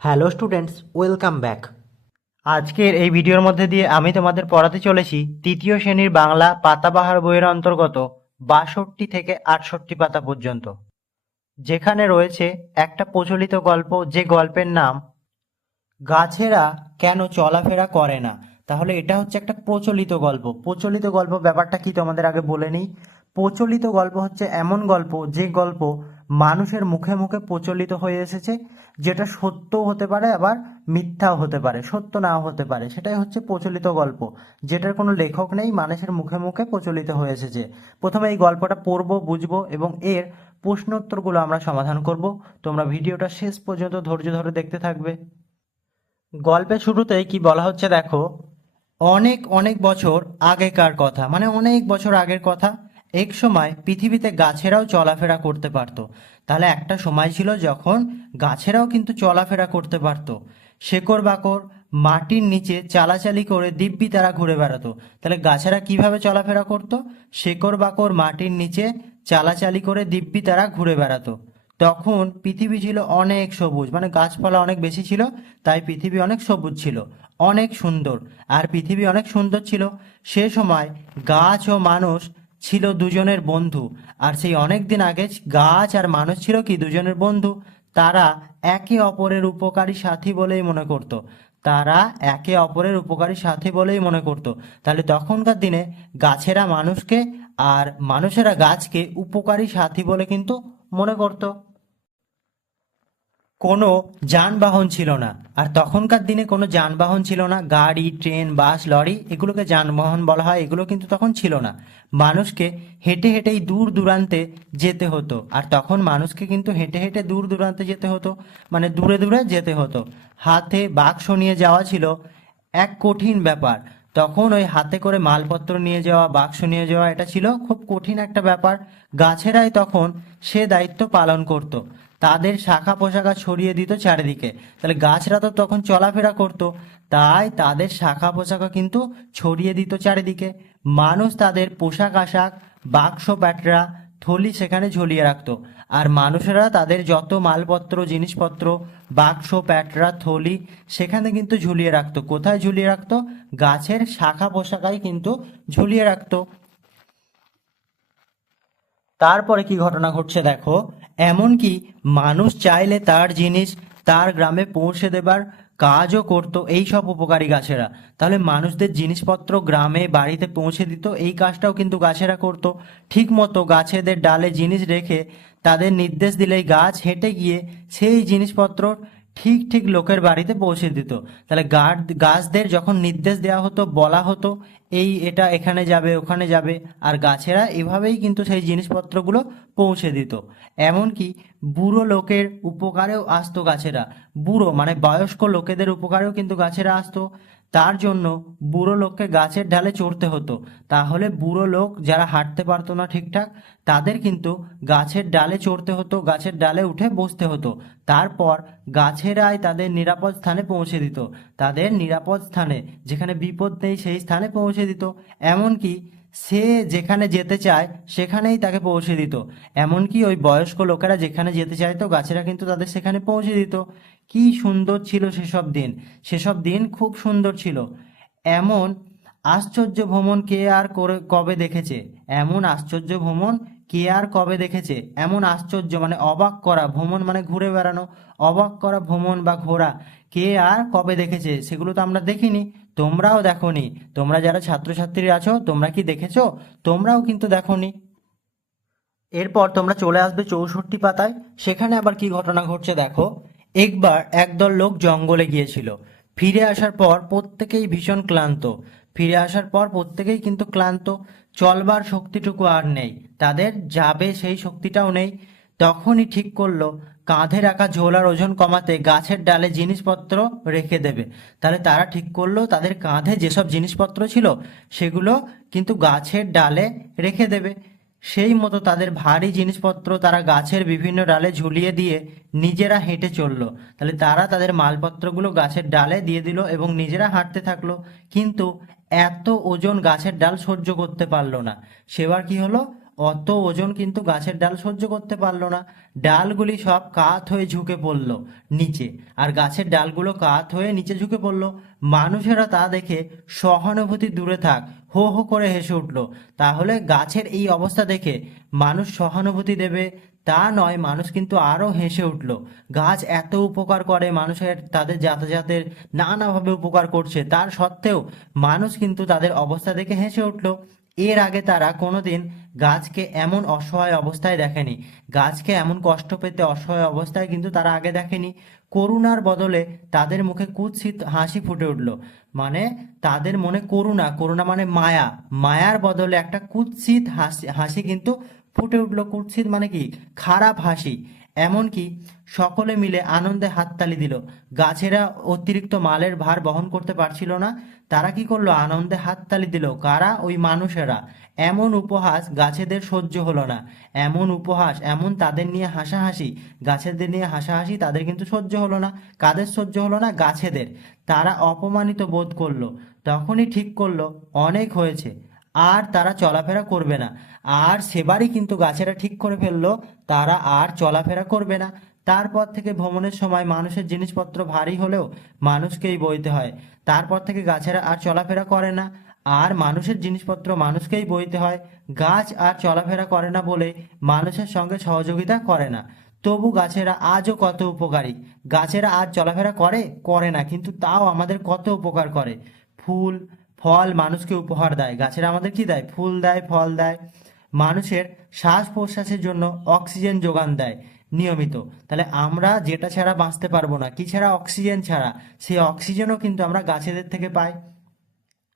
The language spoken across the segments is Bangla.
Hello students, welcome back. আজকের এই ভিডিওর মধ্যে দিয়ে আমি তোমাদের পড়াতে চলেছি তৃতীয় শ্রেণির বাংলা পাতাবাহার বইয়ের অন্তর্গত বাষট্টি থেকে আটষট্টি পাতা পর্যন্ত, যেখানে রয়েছে একটা প্রচলিত গল্প যে গল্পের নাম, গাছেরা কেন চলাফেরা করে না? তাহলে এটা হচ্ছে একটা প্রচলিত গল্প। প্রচলিত গল্প ব্যাপারটা কি তোমাদের আগে বলে নিই? প্রচলিত গল্প হচ্ছে এমন গল্প যে গল্প মানুষের মুখে মুখে প্রচলিত হয়ে এসেছে, যেটা সত্যও হতে পারে, আবার মিথ্যাও হতে পারে, সত্য নাও হতে পারে। সেটাই হচ্ছে প্রচলিত গল্প। যেটার কোনো লেখক নেই, মানুষের মুখে মুখে প্রচলিত হয়ে এসেছে। প্রথমে এই গল্পটা পড়ব, বুঝব, এবং এর প্রশ্নোত্তরগুলো আমরা সমাধান করব। তোমরা ভিডিওটা শেষ পর্যন্ত ধৈর্য ধরে দেখতে থাকবে। গল্পের শুরুতেই কি বলা হচ্ছে, দেখো, অনেক অনেক বছর আগেকার কথা মানে অনেক বছর আগের কথা এক সময় পৃথিবীতে গাছেরাও চলাফেরা করতে পারতো। তাহলে একটা সময় ছিল যখন গাছেরাও কিন্তু চলাফেরা করতে পারতো। শেকড় বাকড়, মাটির নিচে চালাচালি করে দিব্যি তারা ঘুরে বেড়াতো। তাহলে গাছেরা কীভাবে চলাফেরা করতো? শেকড় বাকড়, মাটির নিচে চালাচালি করে দিব্যি তারা ঘুরে বেড়াতো। তখন পৃথিবী ছিল অনেক সবুজ মানে গাছপালা অনেক বেশি ছিল, তাই পৃথিবী অনেক সবুজ ছিল, অনেক সুন্দর। আর পৃথিবী অনেক সুন্দর ছিল। সে সময় গাছ ও মানুষ ছিল দুজনের বন্ধু। আর সেই অনেক দিন আগে গাছ আর মানুষ ছিল কি দুজনের বন্ধু? তারা একে অপরের উপকারী সাথী বলেই মনে করত। তারা একে অপরের উপকারী সাথী বলেই মনে করত। তাহলে তখনকার দিনে গাছেরা মানুষকে আর মানুষেরা গাছকে উপকারী সাথী বলে কিন্তু মনে করতো। কোনো যানবাহন ছিল না। আর তখনকার দিনে কোনো যানবাহন ছিল না। গাড়ি, ট্রেন, বাস, লরি, এগুলোকে যানবাহন বলা হয়। এগুলো কিন্তু তখন ছিল না। মানুষকে হেঁটে হেঁটেই দূর দূরান্তে যেতে হতো। আর তখন মানুষকে কিন্তু হেঁটে হেঁটে দূর দূরান্তে যেতে হতো। মানে দূরে দূরে যেতে হতো। হাতে বাক্স নিয়ে যাওয়া ছিল এক কঠিন ব্যাপার। তখন ওই হাতে করে মালপত্র নিয়ে যাওয়া, বাক্স নিয়ে যাওয়া, এটা ছিল খুব কঠিন একটা ব্যাপার। গাছেরাই তখন সে দায়িত্ব পালন করত। তাদের শাখা পোশাকা ছড়িয়ে দিত চারিদিকে। তাহলে গাছরা তো তখন চলাফেরা করতো। তাই তাদের শাখা পোশাকা কিন্তু ছড়িয়ে দিত চারিদিকে। মানুষ তাদের পোশাক আশাক, বাক্স প্যাটরা থলি সেখানে ঝুলিয়ে রাখতো। আর মানুষেরা তাদের যত মালপত্র, জিনিসপত্র, বাক্স প্যাটরা থলি সেখানে কিন্তু ঝুলিয়ে রাখতো। কোথায় ঝুলিয়ে রাখতো? গাছের শাখা পোশাকাই কিন্তু ঝুলিয়ে রাখতো। তারপরে কি ঘটনা ঘটছে দেখো? এমনকি মানুষ চাইলে তার জিনিস তার গ্রামে পৌঁছে দেবার কাজও করতো এই সব উপকারী গাছেরা। তাহলে মানুষদের জিনিসপত্র গ্রামে, বাড়িতে পৌঁছে দিত, এই কাজটাও কিন্তু গাছেরা করতো। ঠিক মতো গাছেদের ডালে জিনিস রেখে তাদের নির্দেশ দিলেই গাছ হেঁটে গিয়ে সেই জিনিসপত্র ঠিক ঠিক লোকের বাড়িতে পৌঁছে দিত। তাহলে গার্ড গাছদের যখন নির্দেশ দেওয়া হতো, বলা হতো, এই এটা এখানে যাবে, ওখানে যাবে, আর গাছেরা এভাবেই কিন্তু সেই জিনিসপত্রগুলো পৌঁছে দিত। এমনকি বুড়ো লোকের উপকারেও আসতো গাছেরা। বুড়ো মানে বয়স্ক লোকেদের উপকারেও কিন্তু গাছেরা আসতো। তার জন্য বুড়ো লোককে গাছের ডালে চড়তে হতো। তাহলে বুড়ো লোক যারা হাঁটতে পারতো না ঠিকঠাক, তাদের কিন্তু গাছের ডালে চড়তে হতো, গাছের ডালে উঠে বসতে হতো। তারপর গাছেরাই তাদের নিরাপদ স্থানে পৌঁছে দিত। তাদের নিরাপদ স্থানে, যেখানে বিপদ নেই সেই স্থানে পৌঁছে দিত। এমনকি সে যেখানে যেতে চায়, সেখানেই তাকে পৌঁছে দিত। এমনকি ওই বয়স্ক লোকেরা যেখানে যেতে চাইতো, গাছেরা কিন্তু তাদের সেখানে পৌঁছে দিত। কি সুন্দর ছিল সেসব দিন। সেসব দিন খুব সুন্দর ছিল। এমন আশ্চর্য ভ্রমণ কে আর কবে দেখেছে? এমন আশ্চর্য ভ্রমণ কে আর কবে দেখেছে? এমন আশ্চর্য মানে অবাক করা ভ্রমণ মানে ঘুরে বেড়ানো, অবাক করা ভ্রমণ বা ঘোরা কে আর কবে দেখেছে? সেগুলো তো আমরা দেখিনি, তোমরাও দেখোনি। তোমরা যারা ছাত্রছাত্রী আছো, তোমরা কি দেখেছ? তোমরাও কিন্তু দেখোনি। এরপর তোমরা চলে আসবে চৌষট্টি পাতায়। সেখানে আবার কি ঘটনা ঘটছে দেখো। একবার একদল লোক জঙ্গলে গিয়েছিল। ফিরে আসার পর প্রত্যেকেই ভীষণ ক্লান্ত। ফিরে আসার পর প্রত্যেকেই কিন্তু ক্লান্ত। চলবার শক্তিটুকু আর নেই। তাদের যাবে সেই শক্তিটাও নেই। তখনই ঠিক করল, কাঁধে রাখা ঝোলার ওজন কমাতে গাছের ডালে জিনিসপত্র রেখে দেবে। তাহলে তারা ঠিক করল, তাদের কাঁধে যেসব জিনিসপত্র ছিল, সেগুলো কিন্তু গাছের ডালে রেখে দেবে। সেই মতো তাদের ভারী জিনিসপত্র তারা গাছের বিভিন্ন ডালে ঝুলিয়ে দিয়ে নিজেরা হেঁটে চলল। তাহলে তারা তাদের মালপত্রগুলো গাছের ডালে দিয়ে দিল এবং নিজেরা হাঁটতে থাকল। কিন্তু এত ওজন গাছের ডাল সহ্য করতে পারল না। সেবার কি হলো? অত ওজন কিন্তু গাছের ডাল সহ্য করতে পারল না। ডালগুলি সব কাত হয়ে ঝুঁকে পড়ল নিচে আর গাছের ডালগুলো কাত হয়ে নিচে ঝুঁকে পড়ল। মানুষেরা তা দেখে সহানুভূতি দূরে থাক, হো হো করে হেসে উঠল। তাহলে গাছের এই অবস্থা দেখে মানুষ সহানুভূতি দেবে? তা নয়, মানুষ কিন্তু আরও হেসে উঠল। গাছ এত উপকার করে, মানুষের তাদের যাতায়াতের নানাভাবে উপকার করছে। তার সত্ত্বেও মানুষ কিন্তু তাদের অবস্থা দেখে হেসে উঠল। এর আগে তারা কোনোদিন গাছকে এমন অসহায় অবস্থায় দেখেনি। গাছকে এমন কষ্ট পেতে অসহায় অবস্থায় কিন্তু তারা আগে দেখেনি। করুণার বদলে তাদের মুখে কুৎসিত হাসি ফুটে উঠল। মানে তাদের মনে করুণা করুণা মানে মায়া। মায়ার বদলে একটা কুৎসিত হাসি হাসি কিন্তু ফুটে উঠল। কুৎসিত মানে কি? খারাপ হাসি। এমনকি সকলে মিলে আনন্দে হাততালি দিল। গাছেরা অতিরিক্ত মালের ভার বহন করতে পারছিল না। তারা কি করল? আনন্দে হাততালি দিল। কারা? ওই মানুষেরা। এমন উপহাস গাছেদের সহ্য হলো না। এমন উপহাস, এমন তাদের নিয়ে হাসাহাসি। গাছেদের নিয়ে হাসাহাসি তাদের কিন্তু সহ্য হলো না। কাদের সহ্য হলো না? গাছেদের। তারা অপমানিত বোধ করল। তখনই ঠিক করল, অনেক হয়েছে। আর তারা চলাফেরা করবে না। আর সেবারই কিন্তু গাছেরা ঠিক করে ফেলল, তারা আর চলাফেরা করবে না। তারপর থেকে ভ্রমণের সময় মানুষের জিনিসপত্র ভারী হলেও মানুষকেই বইতে হয়। তারপর থেকে গাছেরা আর চলাফেরা করে না। আর মানুষের জিনিসপত্র মানুষকেই বইতে হয়। গাছ আর চলাফেরা করে না বলে মানুষের সঙ্গে সহযোগিতা করে না। তবু গাছেরা আজও কত উপকারী। গাছেরা আজ চলাফেরা করে করে না, কিন্তু তাও আমাদের কত উপকার করে। ফুল ফল মানুষকে উপহার দেয়। গাছের আমাদের কি দেয়? ফুল দেয়, ফল দেয়। মানুষের শ্বাস প্রশ্বাসের জন্য অক্সিজেন যোগান দেয়, নিয়মিত। তাহলে আমরা যেটা ছাড়া বাঁচতে পারব না, কি ছাড়া? অক্সিজেন ছাড়া। সেই অক্সিজেনও কিন্তু আমরা গাছেদের থেকে পাই।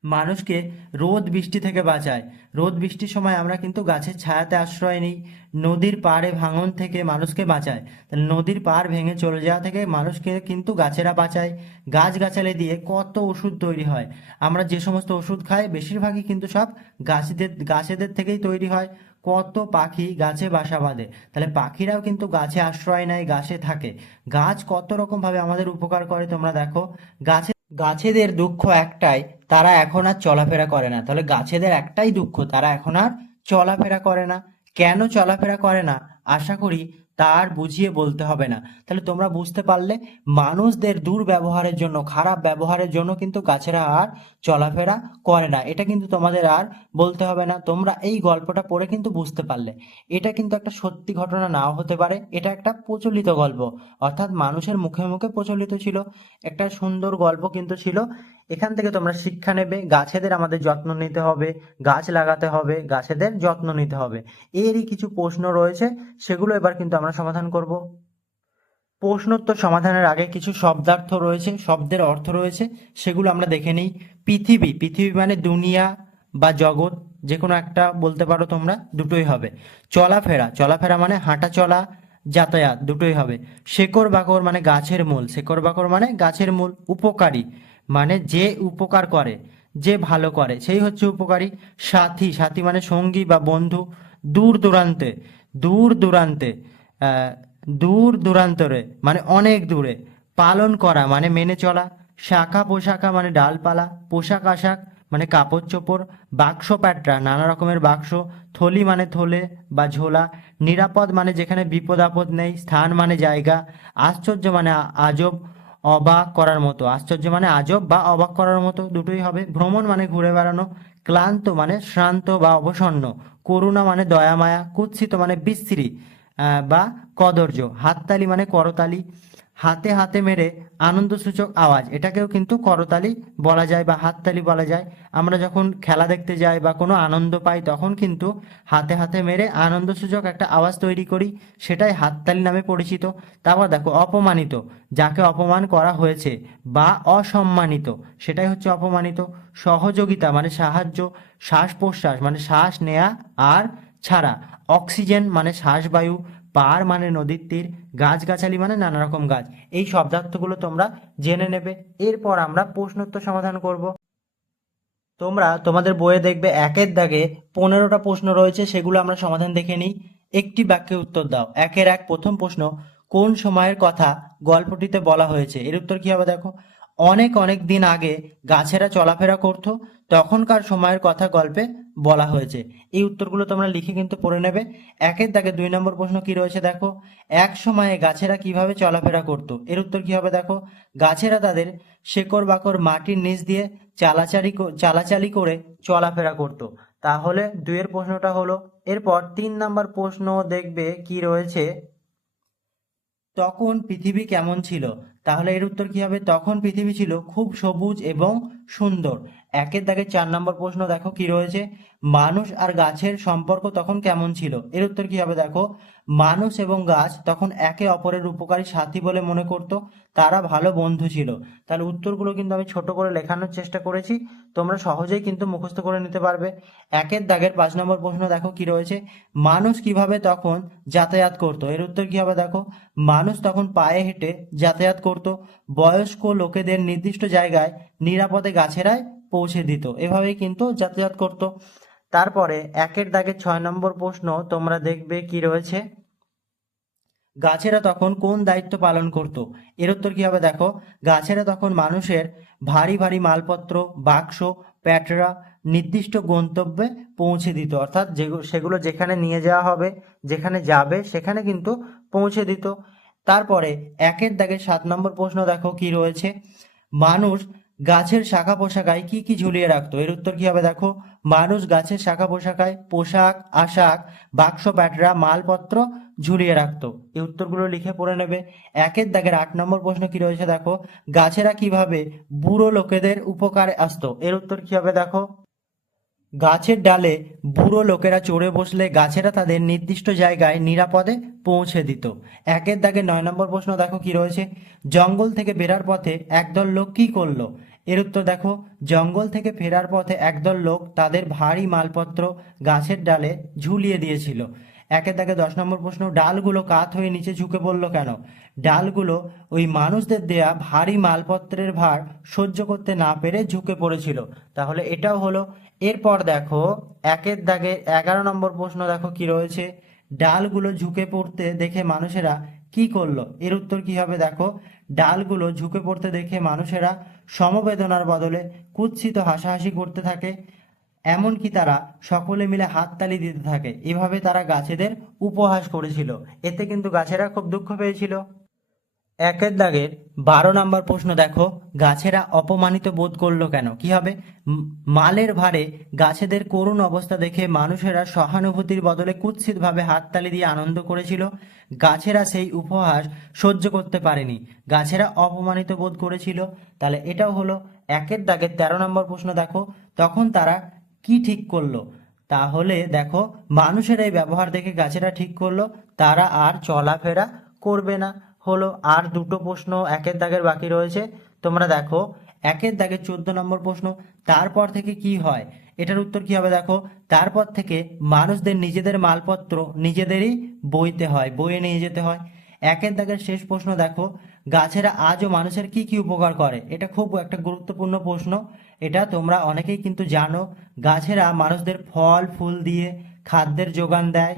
মানুষকে রোদ বৃষ্টি থেকে বাঁচায়। রোদ বৃষ্টির সময় আমরা কিন্তু গাছের ছায়াতে আশ্রয় নিই। নদীর পাড়ে ভাঙন থেকে মানুষকে বাঁচায়। তাহলে নদীর পাড় ভেঙে চলে যাওয়া থেকে মানুষকে কিন্তু গাছেরা বাঁচায়। গাছগাছালি দিয়ে কত ওষুধ তৈরি হয়। আমরা যে সমস্ত ওষুধ খাই, বেশিরভাগই কিন্তু সব গাছেদের গাছেদের থেকেই তৈরি হয়। কত পাখি গাছে বাসা বাঁধে। তাহলে পাখিরাও কিন্তু গাছে আশ্রয় নেয়, গাছে থাকে। গাছ কত রকম ভাবে আমাদের উপকার করে তোমরা দেখো। গাছে, গাছেদের দুঃখ একটাই তারা এখন আর চলাফেরা করে না। তাহলে গাছেদের একটাই দুঃখ, তারা এখন আর চলাফেরা করে না। কেন চলাফেরা করে না? আশা করি তার বুঝিয়ে বলতে হবে না। তাহলে তোমরা বুঝতে পারলে মানুষদের দুর্ব্যবহারের জন্য, খারাপ ব্যবহারের জন্য কিন্তু গাছেরা আর চলাফেরা করে না। এটা কিন্তু তোমাদের আর বলতে হবে না। তোমরা এই গল্পটা পড়ে কিন্তু বুঝতে পারলে। এটা কিন্তু একটা সত্যি ঘটনা নাও হতে পারে। এটা একটা প্রচলিত গল্প। অর্থাৎ মানুষের মুখে মুখে প্রচলিত ছিল। একটা সুন্দর গল্প কিন্তু ছিল। এখান থেকে তোমরা শিক্ষা নেবে। গাছেদের আমাদের যত্ন নিতে হবে। গাছ লাগাতে হবে। গাছেদের যত্ন নিতে হবে। এরই কিছু প্রশ্ন রয়েছে। সেগুলো এবার কিন্তু আমরা সমাধান করব? প্রশ্নোত্তর সমাধানের আগে কিছু শব্দার্থ রয়েছে, শব্দের অর্থ রয়েছে, সেগুলো আমরা দেখে নিই। পৃথিবী পৃথিবী মানে দুনিয়া বা জগৎ যে কোনো একটা বলতে পারো তোমরা, দুটোই হবে। চলাফেরা চলাফেরা মানে হাঁটা চলা, যাতায়াত, দুটোই হবে। শেকড় বাকড় মানে গাছের মূল, শেকড় বাকড় মানে গাছের মূল, উপকারী মানে যে উপকার করে, যে ভালো করে, সেই হচ্ছে উপকারী। সাথী সাথী মানে সঙ্গী বা বন্ধু, দূর দূরান্তে দূর দূরান্তে। দূর দূরান্তরে মানে অনেক দূরে, পালন করা মানে মেনে চলা, শাখা পোশাখা মানে ডালপালা, পোশাক আশাক মানে কাপড় চোপড়, বাক্স প্যাটরা, নানা রকমের বাক্স, থলি মানে থলে বা ঝোলা, নিরাপদ মানে যেখানে বিপদ আপদ নেই, স্থান মানে জায়গা, আশ্চর্য মানে আজব, অবাক করার মতো, আশ্চর্য মানে আজব বা অবাক করার মতো দুটোই হবে, ভ্রমণ মানে ঘুরে বেড়ানো, ক্লান্ত মানে শ্রান্ত বা অবসন্ন, করুণা মানে দয়া মায়া, কুৎসিত মানে বিশ্রী বা কদর্য হাততালি মানে করতালি। হাতে হাতে মেরে আনন্দসূচক আওয়াজ। এটাকেও কিন্তু করতালি বলা যায় বা হাততালি বলা যায়। আমরা যখন খেলা দেখতে যাই বা কোনো আনন্দ পাই, তখন কিন্তু হাতে হাতে মেরে আনন্দসূচক একটা আওয়াজ তৈরি করি। সেটাই হাততালি নামে পরিচিত। তারপর দেখো, অপমানিত। যাকে অপমান করা হয়েছে বা অসম্মানিত, সেটাই হচ্ছে অপমানিত। সহযোগিতা মানে সাহায্য শ্বাস প্রশ্বাস মানে শ্বাস নেয়া আর ছাড়া অক্সিজেন মানে শ্বাসবায়ু পার মানে নদীর তীর, গাছগাছালি মানে নানা রকম গাছ। এই শব্দার্থগুলো তোমরা জেনে নেবে। এরপর আমরা প্রশ্নোত্তর সমাধান করব। তোমরা তোমাদের বইয়ে দেখবে একের দাগে পনেরোটা প্রশ্ন রয়েছে, সেগুলো আমরা সমাধান দেখে নিই। একটি বাক্যে উত্তর দাও। একের এক প্রথম প্রশ্ন, কোন সময়ের কথা গল্পটিতে বলা হয়েছে? এর উত্তর কি হবে দেখো? অনেক অনেক দিন আগে গাছেরা চলাফেরা করত, তখনকার সময়ের কথা গল্পে বলা হয়েছে। এই উত্তরগুলো তোমরা লিখে কিন্তু পড়ে নেবে। একের দাগে দুই নম্বর প্রশ্ন কি রয়েছে দেখো? এক সময়ে গাছেরা কীভাবে চলাফেরা করত? এর উত্তর কি হবে দেখো? গাছেরা তাদের শেকড় বাকড় মাটির নিচ দিয়ে চালাচালি ক- চালাচালি করে চলাফেরা করত। তাহলে দুইয়ের প্রশ্নটা হলো, এরপর তিন নম্বর প্রশ্ন দেখবে কি রয়েছে? তখন পৃথিবী কেমন ছিল? তাহলে এর উত্তর কি হবে? তখন পৃথিবী ছিল খুব সবুজ এবং সুন্দর। একের দাগে চার নম্বর প্রশ্ন দেখো কি রয়েছে? মানুষ আর গাছের সম্পর্ক তখন কেমন ছিল? এর উত্তর কি হবে দেখো? মানুষ এবং গাছ তখন একে অপরের উপকারী সাথী বলে মনে করত, তারা ভালো বন্ধু ছিল। তাহলে উত্তরগুলো কিন্তু আমি ছোট করে লেখানোর চেষ্টা করেছি, তোমরা সহজেই কিন্তু মুখস্থ করে নিতে পারবে। একের দাগের পাঁচ নম্বর প্রশ্ন দেখো কি রয়েছে? মানুষ কীভাবে তখন যাতায়াত করত? এর উত্তর কি হবে দেখো? মানুষ তখন পায়ে হেঁটে যাতায়াত করত। বয়স্ক লোকেদের নির্দিষ্ট জায়গায় নিরাপদে গাছেরায় পৌঁছে দিত। এভাবেই কিন্তু যাতায়াত করত। তারপরে একের দাগে ছয় নম্বর প্রশ্ন, তোমরা দেখবে কি রয়েছে? গাছেরা তখন কোন দায়িত্ব পালন করত? এর উত্তর কি হবে দেখো? গাছেরা তখন মানুষের ভারী ভারী মালপত্র, বাক্স, প্যাটরা নির্দিষ্ট গন্তব্যে পৌঁছে দিত। অর্থাৎ সেগুলো যেখানে নিয়ে যাওয়া হবে, যেখানে যাবে, সেখানে কিন্তু পৌঁছে দিত। তারপরে একের দাগে সাত নম্বর প্রশ্ন দেখো কি রয়েছে? মানুষ গাছের শাখা পোশাকায় কি কি ঝুলিয়ে রাখতো? এর উত্তর কি হবে দেখো? মানুষ গাছের শাখা পোশাকায় পোশাক, আশাক, বাক্স প্যাটরা মালপত্র ঝুলিয়ে রাখতো। এই উত্তরগুলো লিখে পড়ে নেবে। একের দাগের আট নম্বর প্রশ্ন কি রয়েছে দেখো? গাছেরা কীভাবে বুড়ো লোকেদের উপকারে আসতো? এর উত্তর কি হবে দেখো? গাছের ডালে বুড়ো লোকেরা চড়ে বসলে গাছেরা তাদের নির্দিষ্ট জায়গায় নিরাপদে পৌঁছে দিত। একের দাগে নয় নম্বর প্রশ্ন দেখো কি রয়েছে? জঙ্গল থেকে বেরার পথে একদল লোক কি করল? এর উত্তর দেখো, জঙ্গল থেকে ফেরার পথে একদল লোক তাদের ভারী মালপত্র গাছের ডালে ঝুলিয়ে দিয়েছিল। একের দাগে দশ নম্বর প্রশ্ন, ডালগুলো কাত হয়ে নিচে ঝুঁকে পড়ল কেন? ডালগুলো ওই মানুষদের দেয়া ভারী মালপত্রের ভার সহ্য করতে না পেরে ঝুঁকে পড়েছিল। তাহলে এটাও হলো এরপর দেখো, একের দাগে এগারো নম্বর প্রশ্ন দেখো কি রয়েছে? ডালগুলো ঝুঁকে পড়তে দেখে মানুষেরা কি করল? এর উত্তর কি হবে দেখো? ডালগুলো ঝুঁকে পড়তে দেখে মানুষেরা সমবেদনার বদলে কুৎসিত হাসাহাসি করতে থাকে, এমনকি তারা সকলে মিলে হাততালি দিতে থাকে। এভাবে তারা গাছেদের উপহাস করেছিল। এতে কিন্তু গাছেরা খুব দুঃখ পেয়েছিল। একের দাগের বারো নম্বর প্রশ্ন, দেখো, গাছেরা অপমানিত বোধ করল কেন? কি হবে? মালের ভারে গাছেদের করুণ অবস্থা দেখে মানুষেরা সহানুভূতির বদলে কুৎসিতভাবে হাততালি দিয়ে আনন্দ করেছিল। গাছেরা সেই উপহাস সহ্য করতে পারেনি। গাছেরা অপমানিত বোধ করেছিল। তাহলে এটাও হলো একের দাগের তেরো নম্বর প্রশ্ন, দেখো, তখন তারা কি ঠিক করল? তাহলে, দেখো, মানুষের এই ব্যবহার দেখে গাছেরা ঠিক করল, তারা আর চলাফেরা করবে না। হলো আর দুটো প্রশ্ন একের দাগের বাকি রয়েছে। তোমরা দেখো, একের দাগের চোদ্দ নম্বর প্রশ্ন, তারপর থেকে কি হয়? এটার উত্তর কি হবে দেখো? তারপর থেকে মানুষদের নিজেদের মালপত্র নিজেদেরই বইতে হয় বয়ে নিয়ে যেতে হয়। একের দাগের শেষ প্রশ্ন দেখো, গাছেরা আজও মানুষের কি কি উপকার করে? এটা খুব একটা গুরুত্বপূর্ণ প্রশ্ন। এটা তোমরা অনেকেই কিন্তু জানো, গাছেরা মানুষদের ফল, ফুল দিয়ে খাদ্যের যোগান দেয়,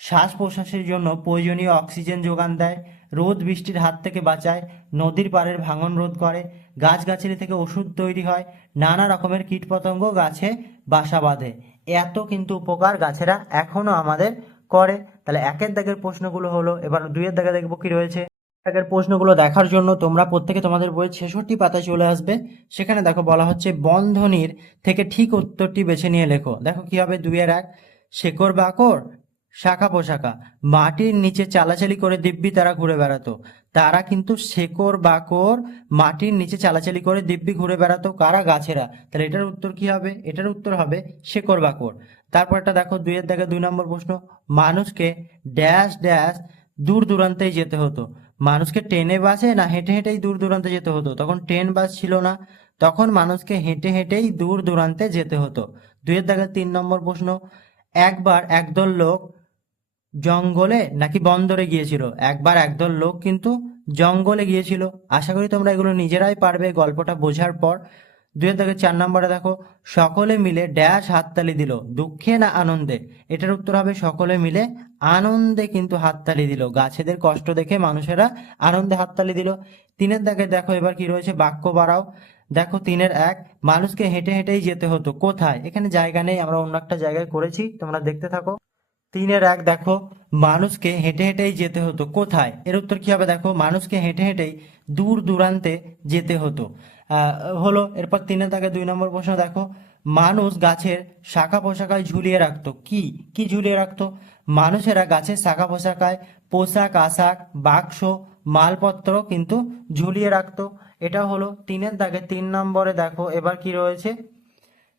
শ্বাস প্রশ্বাসের জন্য প্রয়োজনীয় অক্সিজেন যোগান দেয় রোদ বৃষ্টির হাত থেকে বাঁচায়, নদীর পাড়ের ভাঙন রোধ করে, গাছগাছালি থেকে ওষুধ তৈরি হয়, নানা রকমের কীটপতঙ্গ গাছে বাসা বাঁধে। এত কিন্তু উপকার গাছেরা এখনও আমাদের করে। তাহলে একের দাগের প্রশ্নগুলো হলো, এবার দুইয়ের দাগে দেখব কি রয়েছে। দাগের প্রশ্নগুলো দেখার জন্য তোমরা প্রত্যেকে তোমাদের বইয়ের ছেষট্টি পাতায় চলে আসবে। সেখানে দেখো বলা হচ্ছে, বন্ধনীর থেকে ঠিক উত্তরটি বেছে নিয়ে লেখো। দেখো কি হবে, দুইয়ের এক, শেকড় বাকড় শাখা পোশাখা। মাটির নিচে চালাচালি করে দিব্যি তারা ঘুরে বেড়াতো। তারা কিন্তু শেকড় বাকড় মাটির নিচে চালাচালি করে দিব্যি ঘুরে বেড়াতো। কারা? গাছেরা। তাহলে এটার উত্তর কি হবে? এটার উত্তর হবে শেকড় বাকড়। তারপরটা দেখো, দুইয়ের দেখে দুই নম্বর প্রশ্ন। মানুষকে ড্যাশ ড্যাশ দূর দূরান্তেই যেতে হতো। মানুষকে ট্রেনে বাসে না হেঁটে হেঁটেই দূর দূরান্তে যেতে হতো? তখন ট্রেন বাস ছিল না। তখন মানুষকে হেঁটে হেঁটেই দূর দূরান্তে যেতে হতো। দুইয়ের দাগে তিন নম্বর প্রশ্ন। একবার একদল লোক জঙ্গলে নাকি বন্দরে গিয়েছিল। একবার একদল লোক কিন্তু জঙ্গলে গিয়েছিল। আশা করি তোমরা এগুলো নিজেরাই পারবে গল্পটা বোঝার পর। দুয়ের দাগে চার নম্বরে দেখো, সকলে মিলে ড্যাশ হাততালি দিল, দুঃখে না আনন্দে? এটার উত্তর হবে, সকলে মিলে আনন্দে কিন্তু হাততালি দিল। গাছেদের কষ্ট দেখে মানুষেরা আনন্দে হাততালি দিল। তিনের দাগে দেখো, এবার কি রয়েছে, বাক্য বাড়াও। দেখো, তিনের এক, মানুষকে হেঁটে হেঁটেই যেতে হতো। কোথায়? এখানে জায়গা নেই, আমরা অন্য একটা জায়গায় করেছি, তোমরা দেখতে থাকো। তিনের এক, দেখো, মানুষকে হেঁটে হেঁটেই যেতে হতো। কোথায়? এর উত্তর কি হবে? দেখো, মানুষকে হেঁটে হেঁটেই দূর দূরান্তে যেতে হতো। হলো, এরপর তিনের দাগে দুই নম্বর প্রশ্ন, দেখো, মানুষ গাছের শাখা পোশাকায় ঝুলিয়ে রাখতো। কি? কি ঝুলিয়ে রাখতো? মানুষেরা গাছের শাখা পোশাকায় পোশাক, আশাক, বাক্স, মালপত্র কিন্তু ঝুলিয়ে রাখতো। এটা হলো তিনের দাগে তিন নম্বরে, দেখো, এবার কি রয়েছে?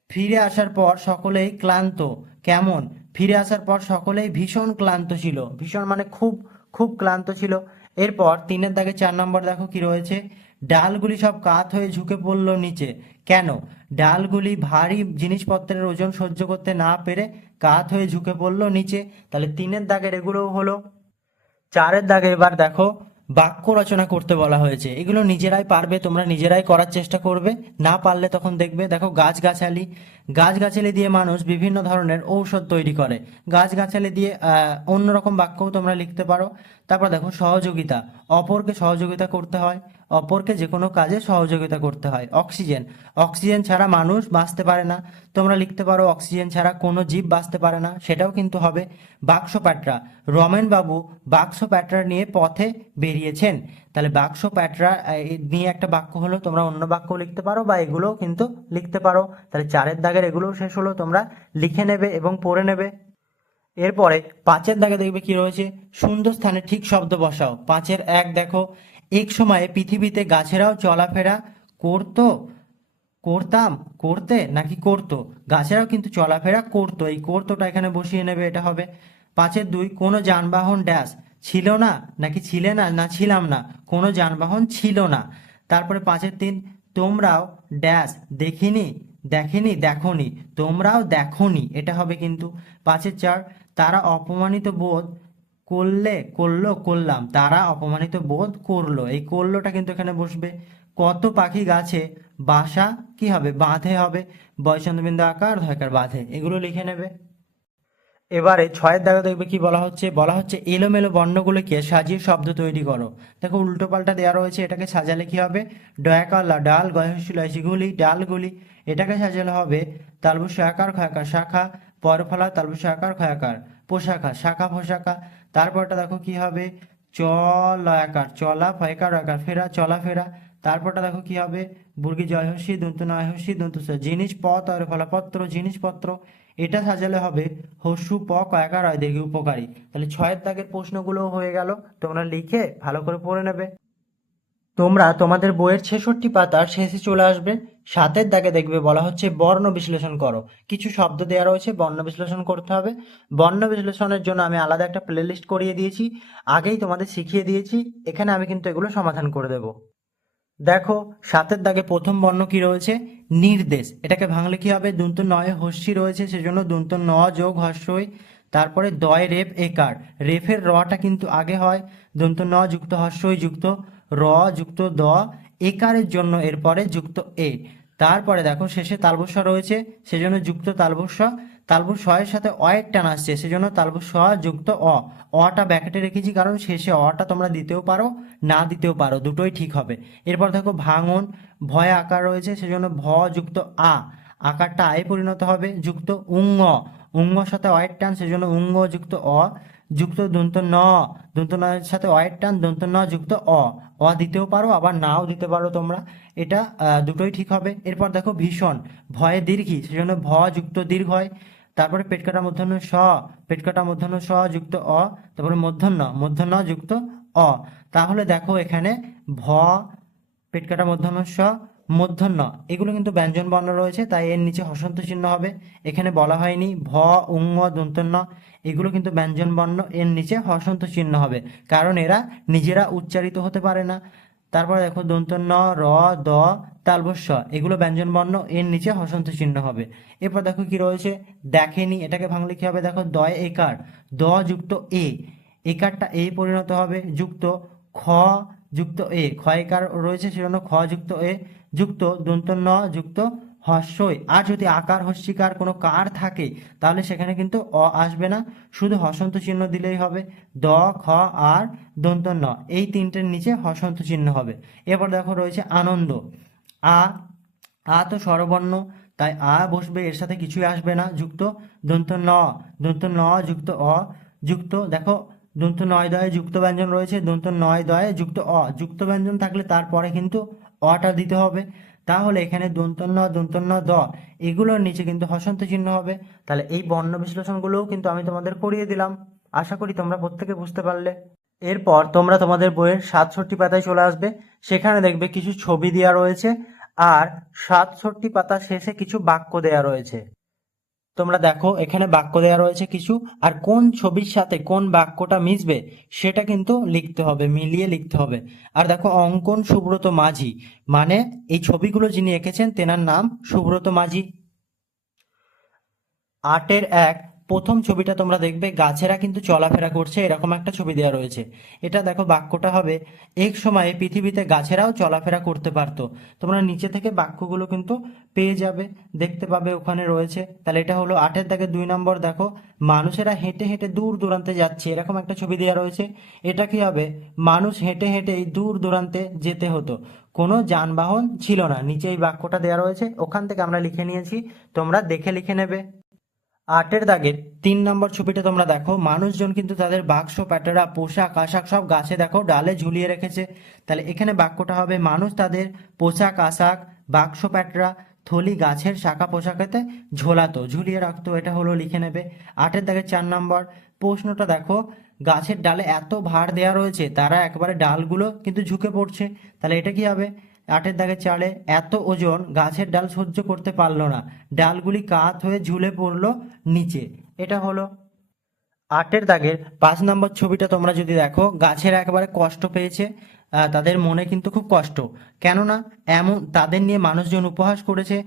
ফিরে আসার পর সকলেই ক্লান্ত। কেমন? ফিরে আসার পর সকলেই ভীষণ ক্লান্ত ছিল। ভীষণ মানে খুব খুব ক্লান্ত ছিল। এরপর তিনের দাগে চার নম্বর দেখো কি রয়েছে? ডালগুলি সব কাত হয়ে ঝুঁকে পড়ল নিচে। কেন? ডালগুলি ভারী জিনিসপত্রের ওজন সহ্য করতে না পেরে কাত হয়ে ঝুঁকে পড়ল নিচে। তাহলে তিনের দাগের এগুলো হলো। চারের দাগে এবার দেখো বাক্য রচনা করতে বলা হয়েছে। এগুলো নিজেরাই পারবে, তোমরা নিজেরাই করার চেষ্টা করবে। না পারলে তখন দেখবে, দেখো গাছগাছালি। গাছগাছালি দিয়ে মানুষ বিভিন্ন ধরনের ঔষধ তৈরি করে। গাছগাছালি দিয়ে অন্যরকম বাক্যও তোমরা লিখতে পারো। তারপর দেখো সহযোগিতা। অপরকে সহযোগিতা করতে হয়। অপরকে যে কোনো কাজে সহযোগিতা করতে হয়। অক্সিজেন। অক্সিজেন ছাড়া মানুষ বাঁচতে পারে না। তোমরা লিখতে পারো, অক্সিজেন ছাড়া কোনো জীব বাঁচতে পারে না। সেটাও কিন্তু হবে বাক্স প্যাটরা রমেন বাবু বাক্স প্যাটরা নিয়ে পথে বেরিয়েছেন। তাহলে বাক্স প্যাটরা নিয়ে একটা বাক্য হলো, তোমরা অন্য বাক্য লিখতে পারো বা এগুলোও কিন্তু লিখতে পারো। তাহলে চারের দাগের এগুলোও শেষ হলো, তোমরা লিখে নেবে এবং পড়ে নেবে। এরপরে পাঁচের দাগে দেখবে কি রয়েছে? সুন্দর স্থানে ঠিক শব্দ বসাও। পাঁচের এক দেখো এক সময়ে পৃথিবীতে গাছেরাও চলাফেরা করতো, করতাম, করতে নাকি করতো? গাছেরাও কিন্তু চলাফেরা করতো। এই করতোটা এখানে বসিয়ে নেবে, এটা হবে পাঁচের দুই। কোনো যানবাহন ড্যাশ ছিল না, নাকি ছিলে না না ছিলাম না, কোনো যানবাহন ছিল না। তারপরে পাঁচের তিন, তোমরাও ড্যাশ দেখিনি, দেখেনি, দেখনি, তোমরাও দেখনি, এটা হবে কিন্তু। পাঁচের চার, তারা অপমানিত বোধ করলে, করল, করলাম। তারা অপমানিত বোধ করল। এই করলোটা কিন্তু এখানে বসবে। কত পাখি গাছে? বাসা কি হবে? বাঁধে হবে। বয়সন্দবিন্দু আকার ধয়কার বাঁধে। এগুলো লিখে নেবে। এবারে ছয়ের দাগে দেখবে কি বলা হচ্ছে? বলা হচ্ছে, এলোমেলো বর্ণগুলোকে সাজিয়ে শব্দ তৈরি করো। দেখো উল্টো পাল্টা দেওয়া রয়েছে। এটাকে সাজালে কি হবে? ডয়াকাল্লা ডাল গয়সিগুলি ডালগুলি। এটাকে সাজালে হবে তালবুস আকার খয়াকার শাখা, পরফলা, তালবুস আকার খয়াকার পোশাকা শাখা পোশাকা তারপরটা দেখো কি হবে? চলাকার চলা ফয়কার আকার ফেরা চলা ফেরা তারপরটা দেখো কি হবে? বুর্গি জয়হসি দন্ত নয়হসি দন্ত পথ আর ফলাপত্র জিনিসপত্র এটা সাজালে হবে হস্যু প, কয়াকার হয় দেখি উপকারী। তাহলে ছয়ের দাগের প্রশ্নগুলো হয়ে গেল। তোমরা লিখে ভালো করে পড়ে নেবে। তোমরা তোমাদের বইয়ের ছেষট্টি পাতার শেষে চলে আসবে। সাতের দাগে দেখবে বলা হচ্ছে, বর্ণ বিশ্লেষণ করো। কিছু শব্দ দেওয়া রয়েছে, বর্ণ বিশ্লেষণ করতে হবে। বর্ণ বিশ্লেষণের জন্য আমি আলাদা একটা প্লেলিস্ট করিয়ে দিয়েছি। আগেই তোমাদের শিখিয়ে দিয়েছি। এখানে আমি কিন্তু এগুলো সমাধান করে দেব। দেখো, সাতের দাগে প্রথম বর্ণ কি রয়েছে? নির্দেশ। এটাকে ভাঙলে কি হবে? দন্ত নয় হস্যি রয়েছে, সেজন্য দন্ত ন যোগ হস্যই। তারপরে দয় রেফ একার। রেফের রটা কিন্তু আগে হয়। দন্ত ন যুক্ত, হস্যই যুক্ত। র যুক্ত দ, একারের জন্য এরপরে যুক্ত এ। তারপরে দেখো শেষে তালবস্য রয়েছে, সেজন্য যুক্ত তালবস্য। তালবস্য এর সাথে অয়ের টান আসছে, সেজন্য তালবস্য যুক্ত অ। অটা ব্যাকেটে রেখেছি কারণ শেষে অটা তোমরা দিতেও পারো, না দিতেও পারো, দুটোই ঠিক হবে। এরপর দেখো ভাঙন, ভয় আকার রয়েছে, সেজন্য ভ যুক্ত আ। আকারটা আয়ে পরিণত হবে, যুক্ত উঙ্গ। উঙ্গর সাথে অয়ের টান, সেজন্য উঙ্গ যুক্ত অ। যুক্ত দন্ত ন। দন্ত নয়ের সাথে অয়ের টান, দন্ত ন যুক্ত অ। অ দিতেও পারো, আবার নাও দিতে পারো তোমরা। এটা দুটোই ঠিক হবে। এরপর দেখো ভীষণ। ভয়ে দীর্ঘি, সেজন্য ভ যুক্ত দীর্ঘ হয়। তারপরে পেট কাটা মধ্যাহ্ন স। পেট কাটা মধ্যাহ্ন স যুক্ত অ। তারপরে মধ্যাহ্ন মধ্যাহ্ন যুক্ত অ। তাহলে দেখো এখানে ভ, পেট কাটা মধ্যাহ্ন স মধ্যাহ্ন। এগুলো কিন্তু ব্যঞ্জন বর্ণ রয়েছে, তাই এর নিচে হসন্ত চিহ্ন হবে। এখানে বলা হয়নি ভ উঙ্গ দন্তন্য। এগুলো কিন্তু ব্যঞ্জন বর্ণ, এর নিচে হসন্ত চিহ্ন হবে। কারণ এরা নিজেরা উচ্চারিত হতে পারে না। তারপরে দেখো, দন্তন্য, র, দ, তালবস্য, এগুলো ব্যঞ্জন বর্ণ, এর নিচে হসন্ত চিহ্ন হবে। এরপর দেখো কি রয়েছে, দেখেনি, এটাকে ভাঙলে কি হবে? দেখো, দয় একার। দ যুক্ত এ। একারটা এ পরিণত হবে, যুক্ত খ যুক্ত এ। ক্ষয়কার রয়েছে সেজন্য খ যুক্ত এ, যুক্ত দন্ত ন যুক্ত হস্যই। আর যদি আকার হস্যিকার কোনো কার থাকে, তাহলে সেখানে কিন্তু অ আসবে না। শুধু হসন্ত চিহ্ন দিলেই হবে। দ, খ, আর, দন্ত ন। এই তিনটের নিচে হসন্ত চিহ্ন হবে। এরপর দেখো রয়েছে আনন্দ। আ আ তো স্বরবর্ণ, তাই আ বসবে, এর সাথে কিছুই আসবে না। যুক্ত দন্ত ন দন্ত ন যুক্ত অ, যুক্ত দেখো দন্ত নয় দয়ে যুক্ত ব্যঞ্জন রয়েছে দন্ত নয় দয়ে যুক্ত অ। যুক্ত ব্যঞ্জন থাকলে তারপরে কিন্তু অটা দিতে হবে। তাহলে এখানে দন্ত ন দন্ত ন, দ, এগুলোর নিচে কিন্তু হসন্ত চিহ্ন হবে। তাহলে এই বর্ণ বিশ্লেষণগুলোও কিন্তু আমি তোমাদের করিয়ে দিলাম। আশা করি তোমরা প্রত্যেকে বুঝতে পারলে। এরপর তোমরা তোমাদের বইয়ের সাতষট্টি পাতায় চলে আসবে। সেখানে দেখবে কিছু ছবি দেওয়া রয়েছে আর সাতষট্টি পাতা শেষে কিছু বাক্য দেওয়া রয়েছে। তোমরা দেখো, এখানে বাক্য দেওয়া রয়েছে কিছু, আর কোন ছবির সাথে কোন বাক্যটা মিশবে, সেটা কিন্তু লিখতে হবে, মিলিয়ে লিখতে হবে। আর দেখো, অঙ্কন সুব্রত মাঝি মানে এই ছবিগুলো যিনি এঁকেছেন, তেনার নাম সুব্রত মাঝি। আটের এক প্রথম ছবিটা তোমরা দেখবে, গাছেরা কিন্তু চলাফেরা করছে, এরকম একটা ছবি দেওয়া রয়েছে। এটা দেখো বাক্যটা হবে, এক সময়ে পৃথিবীতে গাছেরাও চলাফেরা করতে পারতো। তোমরা নিচে থেকে বাক্যগুলো কিন্তু পেয়ে যাবে, দেখতে পাবে ওখানে রয়েছে। তাহলে এটা হলো আটের দাগে দুই নম্বর, দেখো, মানুষেরা হেঁটে হেঁটে দূর দূরান্তে যাচ্ছে। এরকম একটা ছবি দেওয়া রয়েছে। এটা কি হবে? মানুষ হেঁটে হেঁটে এই দূর দূরান্তে যেতে হতো। কোনো যানবাহন ছিল না। নিচে এই বাক্যটা দেওয়া রয়েছে, ওখান থেকে আমরা লিখে নিয়েছি, তোমরা দেখে লিখে নেবে। আটের দাগের তিন নম্বর ছবিটা তোমরা দেখো। মানুষজন কিন্তু তাদের বাক্স, প্যাটেরা, পোশাক, আশাক সব গাছে দেখো, ডালে ঝুলিয়ে রেখেছে। তাহলে এখানে বাক্যটা হবে, মানুষ তাদের পোশাক, আশাক, বাক্স, প্যাটরা, থলি, গাছের শাখা পোশাকেতে ঝোলাতো, ঝুলিয়ে রাখতো, এটা হলো লিখে নেবে। আটের দাগের চার নম্বর প্রশ্নটা দেখো, গাছের ডালে এত ভার দেওয়া রয়েছে, তারা একবারে ডালগুলো কিন্তু ঝুঁকে পড়ছে। তাহলে এটা কি হবে? আটের দাগে চালে এত ওজন গাছের ডাল সহ্য করতে পারল না। ডালগুলি কাত হয়ে ঝুলে পড়ল নিচে। এটা হলো আটের দাগের পাঁচ নম্বর ছবিটা তোমরা যদি দেখো, গাছের একেবারে কষ্ট পেয়েছে তাদের মনে কিন্তু খুব কষ্ট। কেননা এমন তাদের নিয়ে মানুষজন উপহাস করেছে,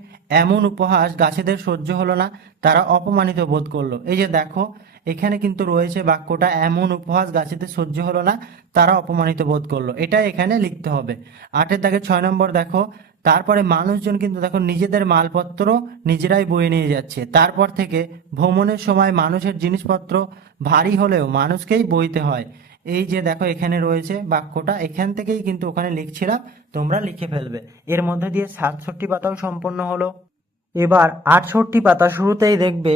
এমন উপহাস গাছেদের সহ্য হলো না, তারা অপমানিত বোধ করল। এই যে দেখো এখানে কিন্তু রয়েছে বাক্যটা, এমন উপহাস গাছেতে সহ্য হলো না, তারা অপমানিত বোধ করল। এটা এখানে লিখতে হবে। আটের দাগে ছয় নম্বর দেখো, তারপরে মানুষজন কিন্তু দেখো নিজেদের মালপত্র নিজেরাই বয়ে নিয়ে যাচ্ছে। তারপর থেকে ভ্রমণের সময় মানুষের জিনিসপত্র ভারী হলেও মানুষকেই বইতে হয়। এই যে দেখো এখানে রয়েছে বাক্যটা, এখান থেকেই কিন্তু ওখানে লিখছিলাম, তোমরা লিখে ফেলবে। এর মধ্যে দিয়ে সাতষট্টি পাতাও সম্পন্ন হলো। এবার আটষট্টি পাতা শুরুতেই দেখবে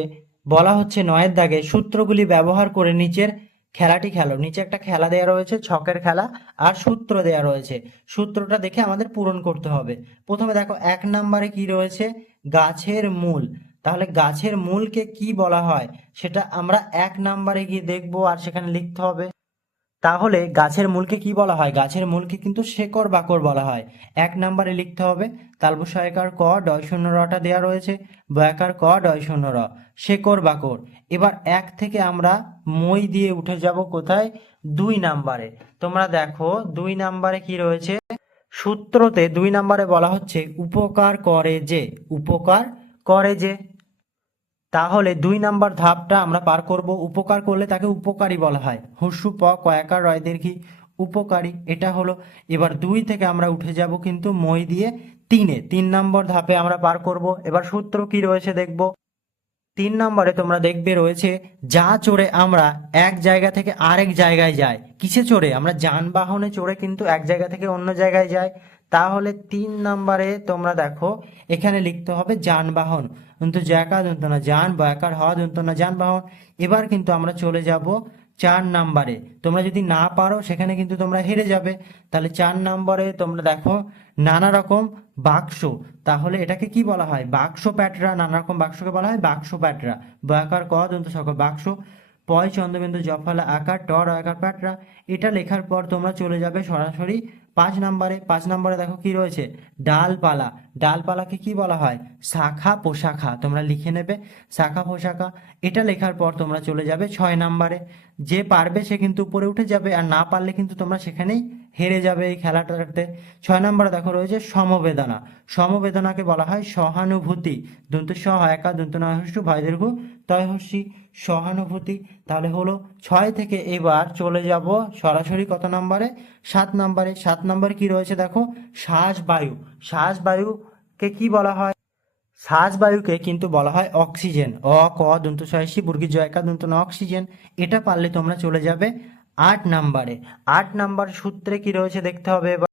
বলা হচ্ছে নয়ের দাগে সূত্রগুলি ব্যবহার করে নিচের খেলাটি খেলো। নিচে একটা খেলা দেওয়া রয়েছে, ছকের খেলা, আর সূত্র দেওয়া রয়েছে। সূত্রটা দেখে আমাদের পূরণ করতে হবে। প্রথমে দেখো, এক নম্বরে কি রয়েছে? গাছের মূল। তাহলে গাছের মূলকে কি বলা হয়? সেটা আমরা এক নম্বরে গিয়ে দেখব, আর সেখানে লিখতে হবে। তাহলে গাছের মূলকে কি বলা হয়? গাছের মূলকে কিন্তু শেকড় বাকড় বলা হয়। এক নাম্বারে লিখতে হবে তালবস একার ক, ডয় শূন্য রটা দেওয়া রয়েছে, বয়াকার ক, ডয় শূন্য র, শেকড় বাকড়। এবার এক থেকে আমরা মই দিয়ে উঠে যাব কোথায়? দুই নাম্বারে। তোমরা দেখো, দুই নাম্বারে কি রয়েছে? সূত্রতে দুই নাম্বারে বলা হচ্ছে, উপকার করে যে, উপকার করে যে। তাহলে দুই নাম্বার ধাপটা আমরা পার করব। উপকার করলে তাকে উপকারী বলা হয়। হুসু, প, কয়াকার, রয়, দীর্ঘি। উপকারী, এটা হলো, এবার দুই থেকে আমরা উঠে যাব কিন্তু মই দিয়ে তিনে। তিন নম্বর ধাপে আমরা পার করব। এবার সূত্র কি রয়েছে দেখব। তিন নম্বরে তোমরা দেখবে রয়েছে, যা চড়ে আমরা এক জায়গা থেকে আরেক জায়গায় যাই। কিসে চড়ে? আমরা যানবাহনে চড়ে কিন্তু এক জায়গা থেকে অন্য জায়গায় যাই। তাহলে তিন নম্বরে তোমরা দেখো, এখানে লিখতে হবে যানবাহন। কিন্তু জ্যাকা দন্ত না যান বয়াকার হওয়া, দন্ত না যান যানবাহন এবার কিন্তু আমরা চলে যাব চার নাম্বারে। তোমরা যদি না পারো, সেখানে কিন্তু তোমরা হেরে যাবে। তাহলে চার নাম্বারে তোমরা দেখো নানা রকম বাক্স। তাহলে এটাকে কি বলা হয়? বাক্স প্যাটরা, নানা রকম বাক্সকে বলা হয় বাক্স প্যাটরা। বয়াকার ক, দন্ত সকল বাক্স। পয় চন্দ্রবিন্দু জফলা আকার টর আকার প্যাটরা। এটা লেখার পর তোমরা চলে যাবে সরাসরি পাঁচ নম্বরে পাঁচ নম্বরে দেখো কি রয়েছে? ডালপালা। ডালপালাকে কি বলা হয়? শাখা পোশাখা। তোমরা লিখে নেবে। শাখা পোশাখা। এটা লেখার পর তোমরা চলে যাবে ছয় নম্বরে। যে পারবে সে কিন্তু উপরে উঠে যাবে। আর না পারলে কিন্তু তোমরা সেখানেই হেরে যাবে এই খেলাটাতে ছয় নম্বরে দেখো রয়েছে সমবেদনা। সমবেদনাকে বলা হয় সহানুভূতি। দন্ত স একা দন্ত নয়হস্যু ভয় দীর্ঘ তয়হস্যি, সহানুভূতি। তাহলে হলো ছয় থেকে এবার চলে যাব সরাসরি কত নম্বরে? সাত নম্বরে। সাত নম্বর কি রয়েছে দেখো? শ্বাস বায়ু শ্বাস বায়ুকে কি বলা হয়? শ্বাস বায়ুকে কিন্তু বলা হয় অক্সিজেন। অ, ক দন্ত সয়সী বুর্গি জয়কা দন্ত অক্সিজেন। এটা পারলে তোমরা চলে যাবে আট নাম্বারে। আট নাম্বার সূত্রে কি রয়েছে দেখতে হবে এবার।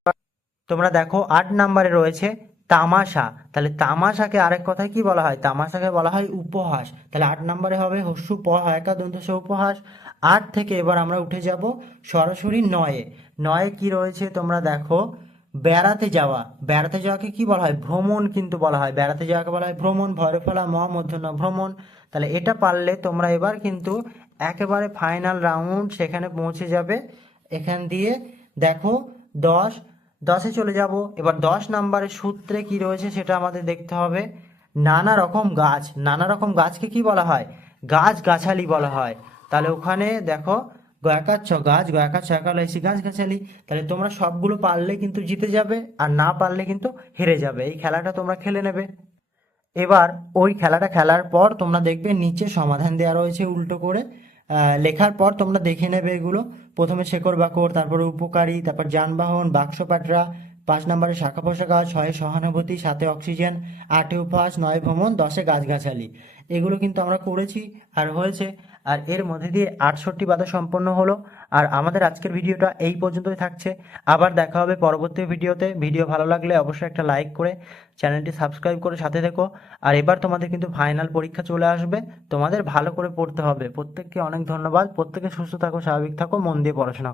তোমরা দেখো, আট নাম্বারে রয়েছে তামাশা। তাহলে তামাশাকে আরেক কথায় কি বলা হয়? তামাশাকে বলা হয় উপহাস। তাহলে আট নম্বরে হবে হস্যু প হয়কা দন্ত, সে, উপহাস। আট থেকে এবার আমরা উঠে যাব সরাসরি নয়ে। নয়ে কি রয়েছে তোমরা দেখো? বেড়াতে যাওয়া। বেড়াতে যাওয়াকে কি বলা হয়? ভ্রমণ কিন্তু বলা হয়। বেড়াতে যাওয়াকে বলা হয় ভ্রমণ ভরে ফেলা মহা ভ্রমণ। তাহলে এটা পারলে তোমরা এবার কিন্তু একেবারে ফাইনাল রাউন্ড সেখানে পৌঁছে যাবে। এখান দিয়ে দেখো দশ, দশে চলে যাব। এবার দশ নাম্বারের সূত্রে কি রয়েছে সেটা আমাদের দেখতে হবে। নানা রকম গাছ, নানা রকম গাছকে কি বলা হয়? গাছ গাছালি বলা হয়। তাহলে ওখানে দেখো গয়াকার ছ গাছ গয়াকার ছয়াকার এসি গাছ গাছালি। তাহলে তোমরা সবগুলো পারলে কিন্তু জিতে যাবে, আর না পারলে কিন্তু হেরে যাবে। এই খেলাটা তোমরা খেলে নেবে। এবার ওই খেলাটা খেলার পর তোমরা দেখবে নিচে সমাধান দেওয়া রয়েছে উল্টো করে। লেখার পর তোমরা দেখে নেবে এগুলো। প্রথমে শেকর বাকড় তারপরে উপকারী, তারপর যানবাহন বাক্স পাটরা পাঁচ নম্বরে শাখা পোশাকা ছয়ে সহানুভূতি সাথে অক্সিজেন, আটে উপহাস, নয় ভ্রমণ, দশে গাছগাছালি। এগুলো কিন্তু আমরা করেছি আর হয়েছে। আর এর মধ্যে দিয়ে আটষট্টি বাধা সম্পন্ন হলো। আর আমাদের আজকের ভিডিওটা এই পর্যন্তই থাকছে। আবার দেখা হবে পরবর্তী ভিডিওতে। ভিডিও ভালো লাগলে অবশ্যই একটা লাইক করে চ্যানেলটি সাবস্ক্রাইব করে সাথে দেখো আর এবার তোমাদের কিন্তু ফাইনাল পরীক্ষা চলে আসবে। তোমাদের ভালো করে পড়তে হবে। প্রত্যেককে অনেক ধন্যবাদ। প্রত্যেকে সুস্থ থাকো, স্বাভাবিক থাকো, মন দিয়ে পড়াশোনা করো।